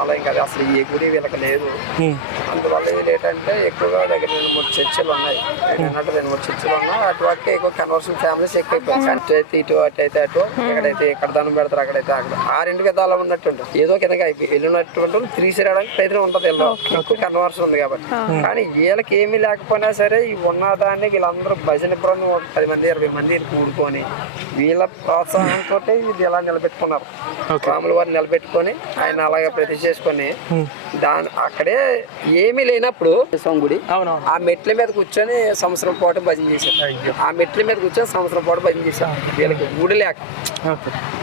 মালাই కదా అసలు ఏ గుడి వీళ్ళకి లేదు. అందువల్ల ఏంటంటే ఎక్కువగా దగ్గర రెండు మూడు చర్చిలు ఉన్నాయి. ఏంటంటే రెండు మూడు చర్చిలు ఉన్నాయి అటువరకు ఎక్కువ కన్వర్షన్ ఫ్యామిలీస్ ఎక్కువ. అటు అయితే ఇటు అటు అయితే అటు ఎక్కడైతే ఎక్కడ దానం పెడతారు అక్కడైతే అక్కడ ఆ రెండు విధాలు ఉన్నట్టు ఏదో కిందగా వెళ్ళినటువంటి తిరిగి రావడానికి ప్రయత్నం ఉంటుంది వీళ్ళు ఎక్కువ కన్వర్షన్ ఉంది కాబట్టి. కానీ వీళ్ళకి ఏమీ లేకపోయినా సరే ఈ ఉన్నదాన్ని వీళ్ళందరూ భజన బృందం ఒక పది మంది ఇరవై మంది కూడుకొని వీళ్ళ ప్రోత్సాహంతో ఇది ఇలా నిలబెట్టుకున్నారు. రాముల వారిని నిలబెట్టుకొని ఆయన అలాగే ప్రతిష్ఠ చేసుకొని 네. 응. దాని అక్కడే ఏమీ లేనప్పుడు గుడి. ఆ మెట్ల మీద కూర్చొని సంవత్సరం పాటు భజన చేశారు. ఆ మెట్ల మీద కూర్చొని సంవత్సరం పాటు భజన చేశారు. వీళ్ళకి గుడి లేక.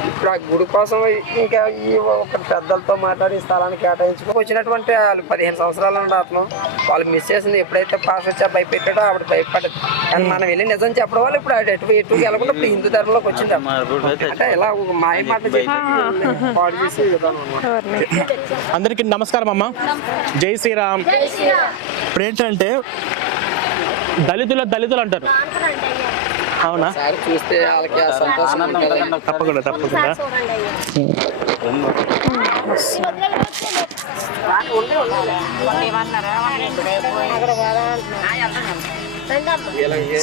ఇప్పుడు ఆ గుడి కోసం ఇంకా ఈ ఒక పెద్దలతో మాట్లాడి స్థలాన్ని కేటాయించుకో. వచ్చినటువంటి వాళ్ళు పదిహేను సంవత్సరాల నుండి అతను. వాళ్ళు మిస్ చేసింది ఎప్పుడైతే పాస్ వచ్చా భయపెట్టాడో ఆవిడ భయపడదు కానీ మనం వెళ్ళి నిజం చెప్పడం వల్ల ఇప్పుడు ఆవిడ ఎటు ఎటు వెళ్ళకుండా ఇప్పుడు హిందూ ధర్మంలోకి వచ్చింది. అంటే ఇలా ఒక మాయ మాట పాడు చేసే అందరికీ నమస్కారం అమ్మ. జై శ్రీరామ్. ఇప్పుడు ఏంటంటే దళితుల దళితులు అంటారు. అవునా? చూస్తే వాళ్ళకి. తప్పకుండా తప్పకుండా. అలాగే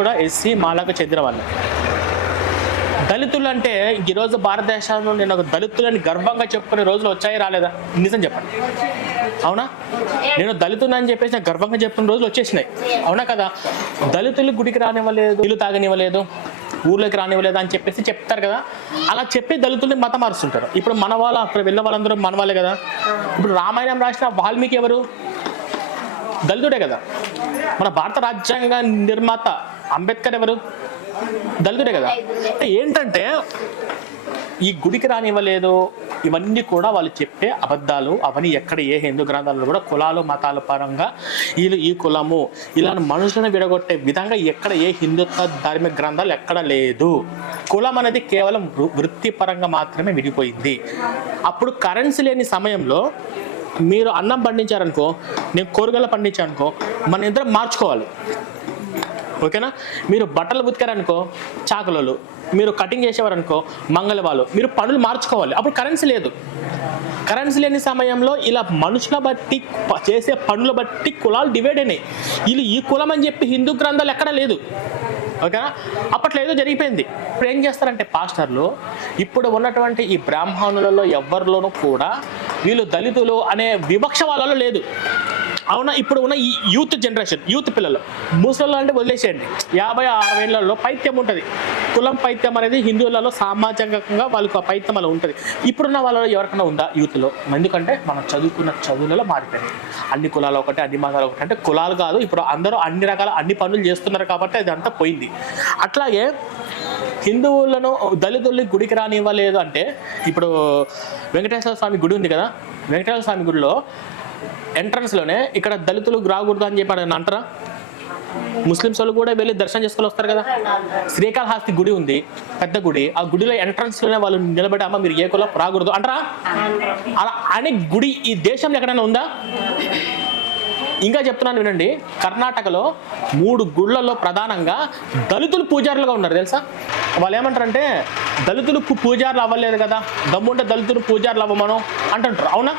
కూడా ఎస్సీ మాలకు చెందిన వాళ్ళు. దళితులు అంటే ఈరోజు భారతదేశంలో నేను ఒక దళితులని గర్వంగా చెప్పుకునే రోజులు వచ్చాయి రాలేదా? నిజం చెప్పండి. అవునా? నేను దళితుని అని చెప్పేసి నాకు గర్వంగా చెప్పుకునే రోజులు వచ్చేసినాయి. అవునా కదా? దళితులు గుడికి రానివ్వలేదు ఇల్లు తాగనివ్వలేదు ఊర్లోకి రానివ్వలేదు అని చెప్పేసి చెప్తారు కదా. అలా చెప్పి దళితుల్ని మత మారుస్తుంటారు ఇప్పుడు మన వాళ్ళు అక్కడ వెళ్ళిన వాళ్ళందరూ మన వాళ్ళే కదా. ఇప్పుడు రామాయణం రాసిన వాల్మీకి ఎవరు? దళితుడే కదా. మన భారత రాజ్యాంగ నిర్మాత అంబేద్కర్ ఎవరు? దళితుడే కదా. ఏంటంటే ఈ గుడికి రానివ్వలేదు. ఇవన్నీ కూడా వాళ్ళు చెప్పే అబద్ధాలు. అవన్నీ ఎక్కడ ఏ హిందూ గ్రంథాలలో కూడా కులాలు మతాల పరంగా వీళ్ళు ఈ కులము. ఇలా మనుషులను విడగొట్టే విధంగా ఎక్కడ ఏ హిందుత్వ ధార్మిక గ్రంథాలు ఎక్కడ లేదు. కులం అనేది కేవలం వృ- వృత్తిపరంగా మాత్రమే విడిపోయింది. అప్పుడు కరెన్సీ లేని సమయంలో మీరు అన్నం పండించారనుకో నేను కూరగాయలు పండించానుకో మన ఇద్దరం మార్చుకోవాలి. ఓకేనా? మీరు బట్టలు ఉతికారనుకో చాకులలో మీరు కటింగ్ చేసేవారనుకో మంగళవాళ్ళు మీరు పనులు మార్చుకోవాలి. అప్పుడు కరెన్సీ లేదు. కరెన్సీ లేని సమయంలో ఇలా మనుషుల బట్టి చేసే పనుల బట్టి కులాలు డివైడ్ అయినాయి. వీళ్ళు ఈ కులం అని చెప్పి హిందూ గ్రంథాలు ఎక్కడ లేదు. ఓకేనా? అప్పట్లో ఏదో జరిగిపోయింది. ఇప్పుడు ఏం చేస్తారంటే పాస్టర్లు ఇప్పుడు ఉన్నటువంటి ఈ బ్రాహ్మణులలో ఎవరిలోనూ కూడా వీళ్ళు దళితులు అనే వివక్ష వాళ్ళలో లేదు. అవునా ఇప్పుడు ఉన్న ఈ యూత్ జనరేషన్ యూత్ పిల్లలు ముసలి అంటే వదిలేసేయండి. యాభై అరవై ఏళ్ళలో పైత్యం ఉంటుంది. కులం పైత్యం అనేది హిందువులలో సామాజికంగా వాళ్ళకు ఆ పైత్యం అలా ఉంటుంది. ఇప్పుడున్న వాళ్ళలో ఎవరికైనా ఉందా యూత్లో? ఎందుకంటే మనం చదువుకున్న చదువులలో మారిపోయింది అన్ని కులాలు ఒకటి అన్ని మతాలు ఒకటి. అంటే కులాలు కాదు ఇప్పుడు అందరూ అన్ని రకాల అన్ని పనులు చేస్తున్నారు కాబట్టి అది అంతా పోయింది. అట్లాగే హిందువులను దళితుల్ని గుడికి రానివ్వలేదు అంటే ఇప్పుడు వెంకటేశ్వర స్వామి గుడి ఉంది కదా వెంకటేశ్వర స్వామి గుడిలో ఎంట్రన్స్లోనే ఇక్కడ దళితులు రాకూడదు అని చెప్పి అంటారా? ముస్లిమ్స్ వాళ్ళు కూడా వెళ్ళి దర్శనం చేసుకొని వస్తారు కదా. శ్రీకాళహస్తి గుడి ఉంది పెద్ద గుడి. ఆ గుడిలో ఎంట్రన్స్లోనే వాళ్ళు నిలబడి అమ్మ మీరు ఏ కులం? రాకూడదు. అంటారా? అలా అనే గుడి ఈ దేశంలో ఎక్కడైనా ఉందా? ఇంకా చెప్తున్నాను వినండి. కర్ణాటకలో మూడు గుళ్ళల్లో ప్రధానంగా దళితులు పూజారులుగా ఉన్నారు తెలుసా? వాళ్ళు ఏమంటారంటే దళితులు పూజారులు అవ్వలేదు కదా. దమ్ముంటే దళితులు పూజారులు అవ్వమను. అంటుంటారు. అవునా?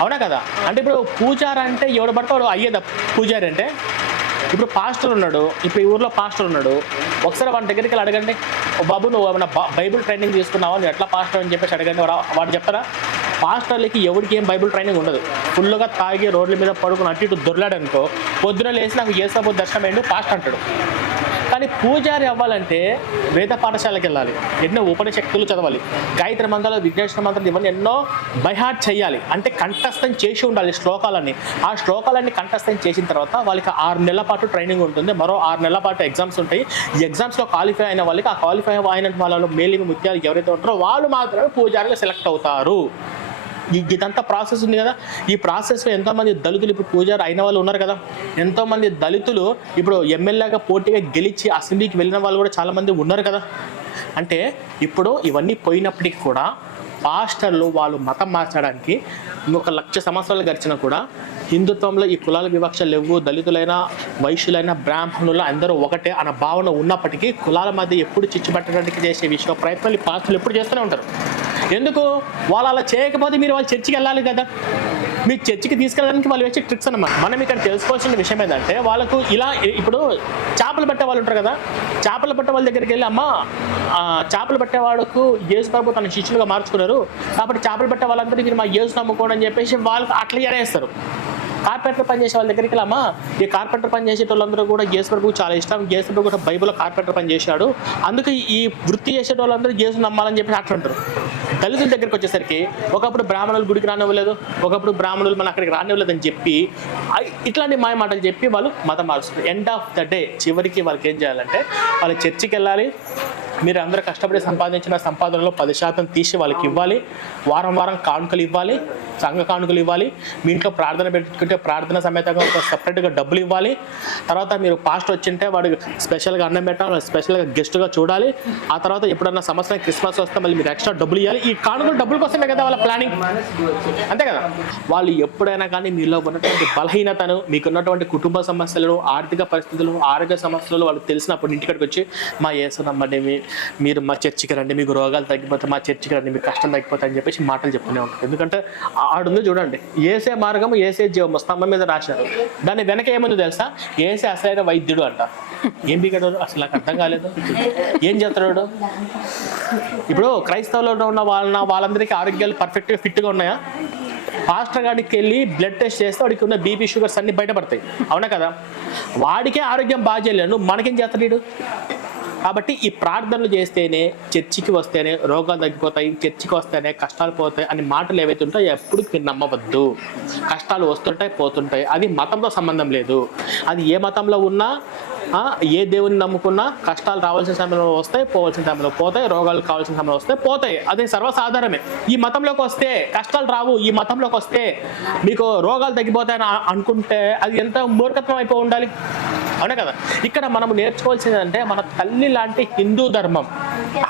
అవునా కదా? అంటే ఇప్పుడు పూజారి అంటే ఎవడు పడతాడు వాడు అయ్యేదా పూజారి అంటే? ఇప్పుడు పాస్టర్ ఉన్నాడు ఇప్పుడు ఈ ఊర్లో పాస్టర్ ఉన్నాడు. ఒకసారి వాడి దగ్గరికి వెళ్ళి అడగండి "ఓ బాబు నువ్వు ఏమైనా బైబుల్ బైబిల్ ట్రైనింగ్ తీసుకున్నావా? నువ్వు ఎట్లా పాస్టర్ అని చెప్పేసి అడగండి వాడు వాడు చెప్తారా? పాస్టర్లకి ఎవరికి ఏం బైబిల్ ట్రైనింగ్ ఉండదు. ఫుల్గా తాగి రోడ్ల మీద పడుకుని అటు ఇటు దొరలాడనుకో పొద్దున లేచి నాకు ఏసాబు దర్శనం ఏంటి పాస్టర్ అంటాడు. కానీ పూజారి అవ్వాలంటే వేద పాఠశాలకు వెళ్ళాలి. ఎన్నో ఉపనిశక్తులు చదవాలి. గాయత్రి మంత్రాలు విఘ్నేశ్వర మంత్రాలు ఇవన్నీ ఎన్నో బైహార్ట్ చేయాలి. అంటే కంఠస్థం చేసి ఉండాలి శ్లోకాలన్నీ. ఆ శ్లోకాలన్నీ కంఠస్థం చేసిన తర్వాత వాళ్ళకి ఆరు నెలల పాటు ట్రైనింగ్ ఉంటుంది. మరో ఆరు నెలల పాటు ఎగ్జామ్స్ ఉంటాయి. ఈ ఎగ్జామ్స్లో క్వాలిఫై అయిన వాళ్ళకి ఆ క్వాలిఫై అయిన వాళ్ళలో మేలిమి ముత్యాలు ఎవరైతే ఉంటారో వాళ్ళు మాత్రమే పూజారులు సెలెక్ట్ అవుతారు. ఇదంతా ప్రాసెస్ ఉంది కదా. ఈ ప్రాసెస్లో ఎంతోమంది దళితులు ఇప్పుడు పూజారు అయిన వాళ్ళు ఉన్నారు కదా. ఎంతోమంది దళితులు ఇప్పుడు ఎమ్మెల్యేగా పోటీగా గెలిచి అసెంబ్లీకి వెళ్ళిన వాళ్ళు కూడా చాలామంది ఉన్నారు కదా. అంటే ఇప్పుడు ఇవన్నీ పోయినప్పటికీ కూడా పాస్టర్లు వాళ్ళు మతం మార్చడానికి ఒక లక్ష సంవత్సరాలు గడిచినా కూడా హిందుత్వంలో ఈ కులాల వివక్ష లేవు. దళితులైన వైశ్యులైన బ్రాహ్మణులు అందరూ ఒకటే అన్న భావన ఉన్నప్పటికీ కులాల మధ్య ఎప్పుడు చిచ్చుపెట్టడానికి చేసే విషయం ప్రయత్నాలు ఈ పాస్టర్లు ఎప్పుడు చేస్తూనే ఉంటారు. ఎందుకు? వాళ్ళు అలా చేయకపోతే మీరు వాళ్ళు చర్చికి వెళ్ళాలి కదా. మీ చర్చికి తీసుకెళ్ళడానికి వాళ్ళు వచ్చే ట్రిక్స్ అనమాట మనం ఇక్కడ తెలుసుకోవాల్సిన విషయం ఏంటంటే వాళ్ళకు ఇలా ఇప్పుడు చేపలు పట్టే వాళ్ళు ఉంటారు కదా. చేపలు పట్టే వాళ్ళ దగ్గరికి వెళ్ళి అమ్మ చేపలు పట్టే వాళ్ళకు యేసు ప్రభు తన శిష్యులుగా మార్చుకున్నారు. కాబట్టి చేపలు పట్టే వాళ్ళందరూ మీరు మా యేసు నమ్ముకోండి అని చెప్పేసి వాళ్ళకి అట్లా ఎరేస్తారు కార్పెంటర్ పని చేసే వాళ్ళ దగ్గరికి వెళ్ళామా ఈ కార్పెంటర్ పని చేసేటోళ్ళందరూ కూడా గేసు ప్రభు చాలా ఇష్టం. గేసు ప్రభు కూడా బైబిల్లో కార్పెంటర్ పని చేశాడు. అందుకే ఈ వృత్తి చేసే వాళ్ళందరూ యేసు నమ్మాలని చెప్పి అట్లంటారు దళితుల దగ్గరికి వచ్చేసరికి ఒకప్పుడు బ్రాహ్మణులు గుడికి రానివ్వలేదు ఒకప్పుడు బ్రాహ్మణులు మన అక్కడికి రానివ్వలేదు అని చెప్పి ఇట్లాంటి మాయ మాటలు చెప్పి వాళ్ళు మతం మారుస్తారు ఎండ్ ఆఫ్ ద డే చివరికి వాళ్ళకి ఏం చేయాలంటే వాళ్ళు చర్చికి వెళ్ళాలి. మీరు అందరూ కష్టపడి సంపాదించిన సంపాదనలో పది శాతం తీసి వాళ్ళకి ఇవ్వాలి. వారం వారం కానుకలు ఇవ్వాలి సంఘ కానుకలు ఇవ్వాలి. మీ ఇంట్లో ప్రార్థన పెట్టుకుంటే ప్రార్థన సమేతంగా ఒక సపరేట్గా డబ్బులు ఇవ్వాలి. తర్వాత మీరు పాస్ట్ వచ్చింటే వాడికి స్పెషల్గా అన్నం పెట్టాలి స్పెషల్గా గెస్ట్గా చూడాలి. ఆ తర్వాత ఎప్పుడన్నా సంవత్సరం క్రిస్మస్ వస్తే మళ్ళీ మీరు ఎక్స్ట్రా డబ్బులు ఇవ్వాలి ఈ కానుకలు డబ్బుల కోసమే కదా వాళ్ళ ప్లానింగ్ అంతే కదా? వాళ్ళు ఎప్పుడైనా కానీ మీలో ఉన్నటువంటి బలహీనతను మీకున్నటువంటి కుటుంబ సమస్యలను ఆర్థిక పరిస్థితులు ఆరోగ్య సమస్యలు వాళ్ళు తెలిసినప్పుడు ఇంటికడికి వచ్చి మా యేసు నమ్మండి మీ మీరు మా చర్చికి రండి మీకు రోగాలు తగ్గిపోతే మా చర్చికి రండి మీకు కష్టం తగ్గిపోతాయి అని చెప్పేసి మాటలు చెప్తూనే ఉంటారు. ఎందుకంటే ఆడుంది చూడండి ఏసే మార్గం ఏసే జీవము స్తంభం మీద రాశారు. దాని వెనక ఏముందో తెలుసా? ఏసే అసలైన వైద్యుడు అంట. ఏం బిగడు అసలు నాకు అర్థం కాలేదు. ఏం చేస్తున్నాడు ఇప్పుడు క్రైస్తవులో ఉన్న వాళ్ళ వాళ్ళందరికీ ఆరోగ్యాలు పర్ఫెక్ట్గా ఫిట్గా ఉన్నాయా? పాస్టర్ గారికి వెళ్ళి బ్లడ్ టెస్ట్ చేస్తే వాడికి ఉన్న బీపీ షుగర్స్ అన్ని బయటపడతాయి. అవునా కదా? వాడికే ఆరోగ్యం బాగా చేయలేడు. మనకేం చేస్తాడు కాబట్టి ఈ ప్రార్థనలు చేస్తేనే చర్చికి వస్తేనే రోగాలు తగ్గిపోతాయి చర్చికి వస్తేనే కష్టాలు పోతాయి అని మాటలు ఏవైతే ఉంటాయో ఎప్పుడు మీరు నమ్మవద్దు. కష్టాలు వస్తుంటాయి పోతుంటాయి. అది మతంతో సంబంధం లేదు. అది ఏ మతంలో ఉన్నా ఏ దేవుని నమ్ముకున్నా కష్టాలు రావాల్సిన సమయంలో వస్తాయి పోవాల్సిన సమయంలో పోతాయి రోగాలు కావాల్సిన సమయంలో వస్తాయి పోతాయి. అది సర్వసాధారణమే. ఈ మతంలోకి వస్తే కష్టాలు రావు ఈ మతంలోకి వస్తే మీకు రోగాలు తగ్గిపోతాయని అనుకుంటే అది ఎంత మూర్ఖత్వం అయిపోయి ఉండాలి? అవునా కదా? ఇక్కడ మనం నేర్చుకోవాల్సింది అంటే మన తల్లి లాంటి హిందూ ధర్మం.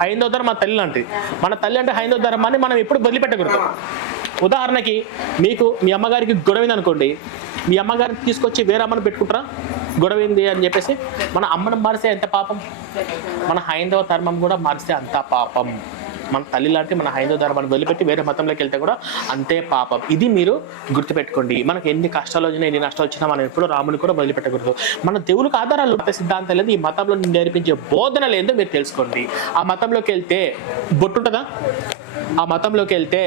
హైందవ ధర్మం మన తల్లి లాంటిది. మన తల్లి అంటే హైందవ ధర్మాన్ని మనం ఎప్పుడు వదిలిపెట్టకూడదు. ఉదాహరణకి మీకు మీ అమ్మగారికి గొడవైంది అనుకోండి. మీ అమ్మగారిని తీసుకొచ్చి వేరే అమ్మని పెట్టుకుంటారా? గొడవైంది అని చెప్పేసి మన అమ్మను మారిస్తే ఎంత పాపం? మన హైందవ ధర్మం కూడా మారిస్తే అంత పాపం. మన తల్లి లాంటి మన హైందవ ధర్మాన్ని వదిలిపెట్టి వేరే మతంలోకి వెళ్తే కూడా అంతే పాపం. ఇది మీరు గుర్తుపెట్టుకోండి. మనకు ఎన్ని కష్టాలు వచ్చినా ఎన్ని నష్టాలు వచ్చినా మనం ఎప్పుడు రాముని కూడా వదిలిపెట్టకూడదు. మన దేవునికి ఆధారాలు మత సిద్ధాంతం లేదు. ఈ మతంలో నేర్పించే బోధన లేదో మీరు తెలుసుకోండి. ఆ మతంలోకి వెళ్తే బొట్టు ఉంటుందా? ఆ మతంలోకి వెళ్తే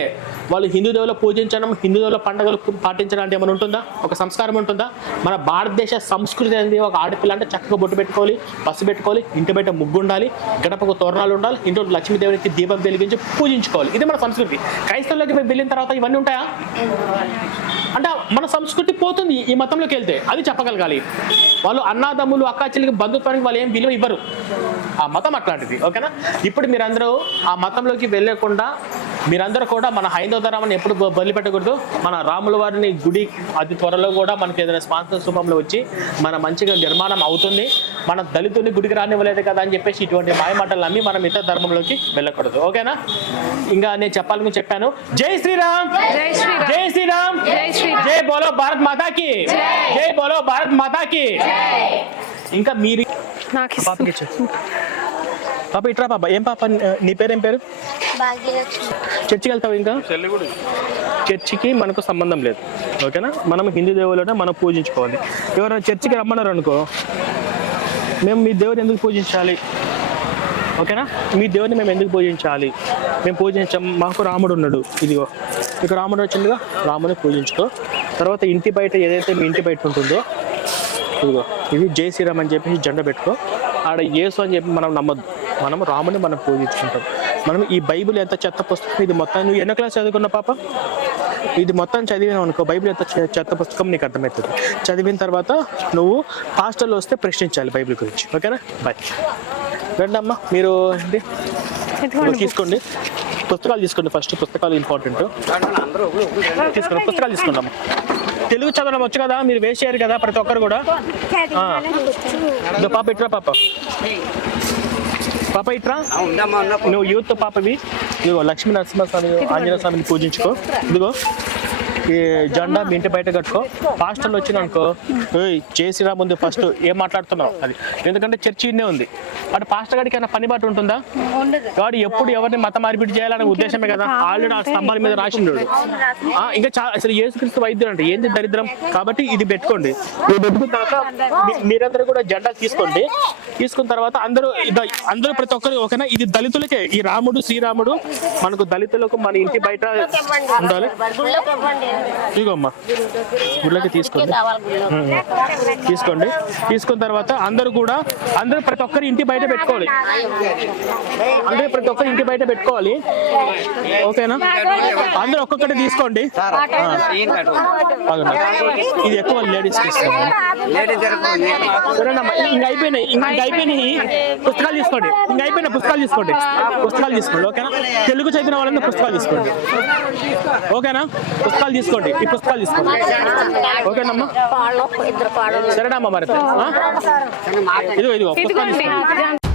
వాళ్ళు హిందూ దేవుల పూజించడం హిందూ దేవుల పండుగలు పాటించడం అంటే ఏమైనా ఉంటుందా? ఒక సంస్కారం ఉంటుందా? మన భారతదేశ సంస్కృతి అనేది ఒక ఆడపిల్ల అంటే చక్కగా బొట్టు పెట్టుకోవాలి పసు పెట్టుకోవాలి ఇంటి బయట ముగ్గు ఉండాలి గడపకు తోరణాలు ఉండాలి ఇంట్లో లక్ష్మీదేవునికి దీపం వెలిగించి పూజించుకోవాలి. ఇది మన సంస్కృతి. క్రైస్తవులకి వెళ్ళిన తర్వాత ఇవన్నీ ఉంటాయా? అంటే మన సంస్కృతి పోతుంది ఈ మతంలోకి వెళ్తే అది చెప్పగలగాలి. వాళ్ళు అన్నాదమ్ములు అక్కాచెల్లికి బంధుత్వానికి వాళ్ళు ఏం విలువ ఇవ్వరు. ఆ మతం అట్లాంటిది ఓకేనా? ఇప్పుడు మీరందరూ ఆ మతంలోకి వెళ్ళకుండా మీరందరూ కూడా మన హైందవ ధర్మాన్ని ఎప్పుడు వదిలిపెట్టకూడదు మన రాముల వారిని గుడి అతి త్వరలో కూడా మనకి ఏదైనా స్పాన్సర్ రూపంలో వచ్చి మన మంచిగా నిర్మాణం అవుతుంది. మన దళితుని గుడికి రానివ్వలేదు కదా అని చెప్పేసి ఇటువంటి మాయ మాటలు నమ్మి మనం ఇతర ధర్మంలోకి వెళ్ళకూడదు. ఓకేనా? ఇంకా నేను చెప్పాలని చెప్పాను. జై శ్రీరామ్! జై శ్రీరామ్! జై బోలో భారత్ మాతా కి జై బోలో భారత్ మాతా కి ఇంకా మీరు నాకు పాప ఇట్రా పాప. ఏం పాప? నీ పేరు పేరు? చర్చికి వెళ్తావు ఇంకా? చర్చికి మనకు సంబంధం లేదు. ఓకేనా? మనం హిందూ దేవుళ్ళనే మనం పూజించుకోవాలి. ఎవరైనా చర్చికి రమ్మన్నారు అనుకో మేము మీ దేవుని ఎందుకు పూజించాలి? ఓకేనా? మీ దేవుని మేము ఎందుకు పూజించాలి? మేము పూజించాం మాకు రాముడు ఉన్నాడు. ఇదిగో. ఇక రాముడు వచ్చిందిగా? రాముని పూజించుకో. తర్వాత ఇంటి బయట ఏదైతే మీ ఇంటి బయట ఉంటుందో ఇదిగో. ఇది జై శ్రీరామ్ అని చెప్పేసి జెండా పెట్టుకో. ఆడ యేసు అని చెప్పి మనం నమ్మద్దు. మనం రాముని మనం పూజించుకుంటాం. మనం ఈ బైబిల్ ఎంత చెత్త పుస్తకం? ఇది మొత్తం నువ్వు ఎన్నో క్లాస్ చదువుకున్న పాప? ఇది మొత్తం చదివినావు అనుకో బైబిల్ ఎంత చెత్త పుస్తకం నీకు అర్థమవుతుంది. చదివిన తర్వాత నువ్వు హాస్టల్లో వస్తే ప్రశ్నించాలి బైబిల్ గురించి. ఓకేనా? బాయ్ రండమ్మా మీరు ఏంటి? తీసుకోండి. పుస్తకాలు తీసుకోండి ఫస్ట్ పుస్తకాలు ఇంపార్టెంట్. తీసుకోండి పుస్తకాలు తీసుకోండి అమ్మా తెలుగు చదవడం వచ్చు కదా మీరు వేస్ట్ చేయరు కదా ప్రతి ఒక్కరు కూడా. పాప ఇట్రా పాప. పాప ఇట్రా? నువ్వు యూత్ పాపవి. ఇదిగో లక్ష్మీ నరసింహస్వామి ఆంజనేయ స్వామిని పూజించుకో. ఇదిగో. ఈ జెండా మీ ఇంటి బయట కట్టుకో. హాస్టల్ వచ్చిన అనుకో ఏయ్ చేసిరా ముందు ఫస్ట్ ఏం మాట్లాడుతున్నావు? అది. ఎందుకంటే చర్చి ఇన్నే ఉంది. అటు పాస్టర్ గారికి ఏమైనా పని బాటు ఉంటుందా? వాడు ఎప్పుడు ఎవరిని మత మార్పిడి చేయాలనే ఉద్దేశమే కదా. ఆల్రెడీ ఆ స్తంభాల మీద రాసిండు ఆ, ఇంకా చాలా అసలు యేసుక్రీస్తు వైద్యుడు అంటే ఏంది దరిద్రం? కాబట్టి ఇది పెట్టుకోండి. ఇది పెట్టుకున్న తర్వాత మీరందరూ కూడా జెండా తీసుకోండి. తీసుకున్న తర్వాత అందరూ అందరూ ప్రతి ఒక్కరు ఓకేనా? ఇది దళితులకే. ఈ రాముడు శ్రీరాముడు మనకు దళితులకు మన ఇంటి బయట ఉండాలి. ఇదిగో అమ్మా. గుళ్ళకి తీసుకోండి. తీసుకోండి. తీసుకున్న తర్వాత అందరూ కూడా అందరూ ప్రతి ఒక్కరు ఇంటి బయట పెట్టుకోవాలి. అందరూ ప్రతి ఒక్కరు ఇంటి బయట పెట్టుకోవాలి. ఓకేనా? అందరూ ఒక్కొక్కటి తీసుకోండి. ఇది ఎక్కువ లేడీస్ ఇంక అయిపోయినాయి ఇంక అయిపోయినాయి. పుస్తకాలు తీసుకోండి. ఇంక అయిపోయిన పుస్తకాలు తీసుకోండి. పుస్తకాలు తీసుకోండి ఓకేనా? తెలుగు చదివిన వాళ్ళందరూ పుస్తకాలు తీసుకోండి. ఓకేనా? పుస్తకాలు తీసుకోండి. ఈ పుస్తకాలు తీసుకోండి. ఓకేనమ్మా? సరేనమ్మా మరి? ఇదిగో ఇదిగో పుస్తకాలు తీసుకోండి.